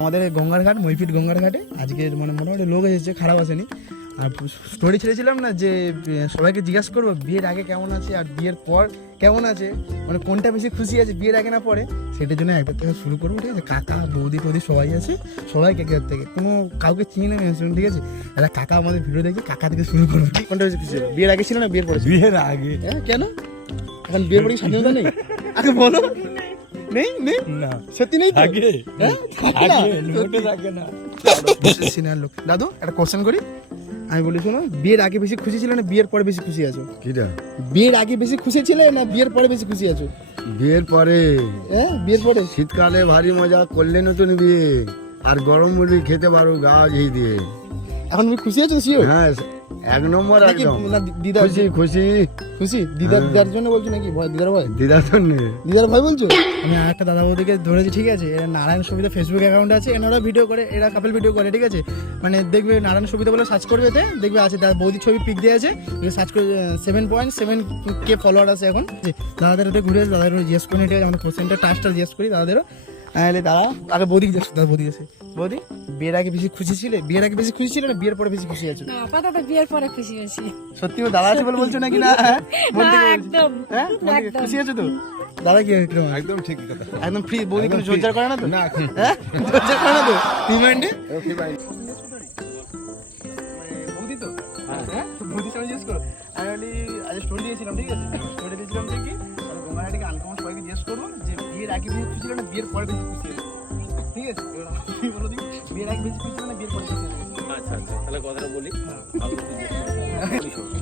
আমাদের গঙ্গার ঘাট মইফিট গঙ্গার ঘাটে। আজকে মানে মোটামুটি লোক এসেছে খারাপ আসেনি। আর স্টোরি ছেড়েছিলাম না যে সবাইকে জিজ্ঞাসা করব বিয়ের আগে কেমন আছে আর বিয়ের পর কেমন আছে? মানে কোনটা বেশি খুশি আছে বিয়ের আগে না পরে? সেটার জন্য একবার থেকে শুরু করব ঠিক আছে? কাকা বৌদি টৌদি সবাই আছে সবাই কেকে থেকে কোনো কাউকে চিনি না মেনশন ঠিক আছে? একটা কাকা আমাদের ভিডিও দেখে কাকা থেকে শুরু করব। কোনটা বেশি খুশি বিয়ের আগে ছিল না বিয়ের পরে বিয়ের আগে। হ্যাঁ কেন? এখন বিয়ের পরে স্বাধীনতা নেই? আগে বলো। নেই নেই। না। সত্যি নেই হ্যাঁ? থাকে না? থাকে না। সিনিয়র লোক। দাদু একটা কোশ্চেন করি? আমি বলি শোনো বিয়ের আগে বেশি খুশি ছিল না বিয়ের পরে বেশি খুশি আছো? কিটা বিয়ের আগে বেশি খুশি ছিলে না বিয়ের পরে বেশি খুশি আছো? বিয়ের পরে? হ্যাঁ বিয়ের পরে। শীতকালে ভারী মজা করলে নতুন বিয়ে। আর গরম মুড়ি খেতে পারো গা ঘি দিয়ে। এখন তুমি খুশি আছো শিও হ্যাঁ এক নম্বর একদম। দিদা খুশি খুশি। খুশি? দিদার দিদার জন্য বলছো নাকি? ভয় দিদার ভয়? দিদা তো নেই দিদার ভয় বলছো? আমি আর একটা দাদা বৌদিকে ধরেছি ঠিক আছে? এরা নারায়ণ সবিতা ফেসবুক অ্যাকাউন্ট আছে এনারা ভিডিও করে এরা কাপল ভিডিও করে ঠিক আছে? মানে দেখবে নারায়ণ সবিতা বলে সার্চ করবে এতে দেখবে আছে দাদা বৌদির ছবি পিক দিয়ে আছে সার্চ করে seven point seven K follower আছে এখন। দাদাদের ঘুরে দাদাদের জিজ্ঞেস করে ঠিক আছে আমাদের কোশ্চেনটা টাচটা জিজ্ঞেস করি দাদাদেরও। তাহলে দাদা আগে বৌদি দাদা বৌদি আছে বৌদি বিয়ের আগে বেশি খুশি ছিলে? বিয়ের আগে বেশি খুশি ছিল না বিয়ের পরে বেশি খুশি আছো? আপাতত বিয়ের পরে খুশি হয়েছি সত্যি ও দাদা আছে বলে বলছো নাকি না? হ্যাঁ? না একদম। হ্যাঁ। খুশি আছো তো? দাদা কি একদম ঠিক কথা। একদম ফ্রি বৌদি কোনো জোরজার করে না তো? না হ্যাঁ? জোরজার করে না তো? তুই মাইন্ডে বৌদি তো? হ্যাঁ? জিজ্ঞেস করো। আমি আজ স্টোরি দিয়েছিলাম ঠিক আছে? স্টোরি দিয়েছিলাম কি আমি গঙ্গাঘাটিকে আনকমন সবাইকে জিজ্ঞেস করব যে বিয়ের আগে বেশি খুশি না বিয়ের পরে বেশি খুশি ঠিক আছে বলো দিই বিয়ের আগে বেশি খুশি না বিয়ের পরে বেশি আচ্ছা আচ্ছা তাহলে কথাটা বলি।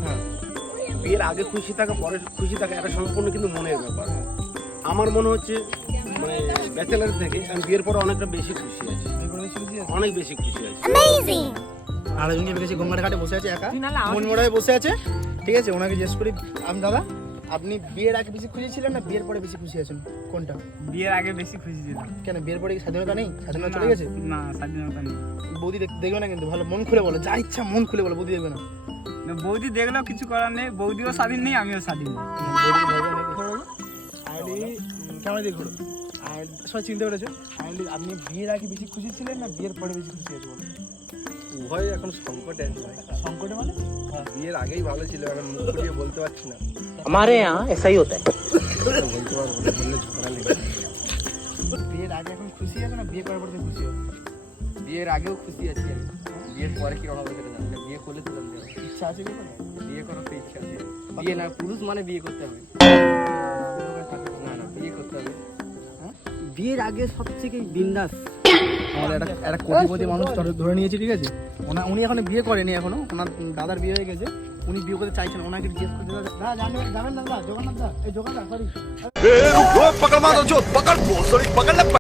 হ্যাঁ। বিয়ের আগে খুশি থাকা পরে খুশি থাকা এটা সম্পূর্ণ কিন্তু মনের ব্যাপার। আমার মনে হচ্ছে মানে ব্যাচেলার থেকে আমি বিয়ের পরে অনেকটা বেশি খুশি আছি। অনেক বেশি খুশি আছি। আর একজনকে দেখেছি গঙ্গার ঘাটে বসে আছে একা। মন মোড়ায় বসে আছে। ঠিক আছে ওনাকে জিজ্ঞেস করি আমি দাদা? আপনি বিয়ের আগে বেশি খুশি ছিলেন না বিয়ের পরে বেশি খুশি আছেন? কোনটা? বিয়ের আগে বেশি খুশি ছিলাম। কেন বিয়ের পরে কি স্বাধীনতা নেই? স্বাধীনতা চলে গেছে? না স্বাধীনতা নেই। বৌদি দেখবে না কিন্তু ভালো মন খুলে বলো যা ইচ্ছা মন খুলে বলো বৌদি দেখবে না। না, বৌদি দেখলেও কিছু করার নেই বৌদিও স্বাধীন নেই আমিও স্বাধীন কেমন ঘুরো আর সবাই চিনতে পেরেছ? আপনি বিয়ের আগে বেশি খুশি ছিলেন না বিয়ের পরে বেশি খুশি আছে বলো? উভয় এখন সংকটে আছে ভাই সংকটে মানে বিয়ের আগেই ভালো ছিল এখন মুখ ফুটিয়ে বলতে পারছি না हमारे यहाँ ऐसा ही होता है বলতে পারবো না বললে ঝগড়া লেগে যাবে। বিয়ের আগে এখন খুশি আছে না বিয়ে করার পর থেকে খুশি হবে বিয়ের আগেও খুশি আছি আমি বিয়ের পরে কি হবে সেটা জানি না বিয়ে করলে তো জানতে হবে ইচ্ছা আছে কি করে বিয়ে করার তো ইচ্ছা আছে বিয়ে না পুরুষ মানে বিয়ে করতে হবে না না বিয়ে করতে হবে বিয়ের আগে সব থেকে বিন্দাস একটা একটা কোটিপতি মানুষ ধরে নিয়েছে, ঠিক আছে? ওনা উনি এখনও বিয়ে করেনি এখনও। ওনার দাদার বিয়ে হয়ে গেছে। উনি বিয়ে করতে চাইছেন ওনাকে জিজ্ঞেস করতে দাদা যাবেন দাদা, জগন্নাথ দা, এই জগন্নাথ সরি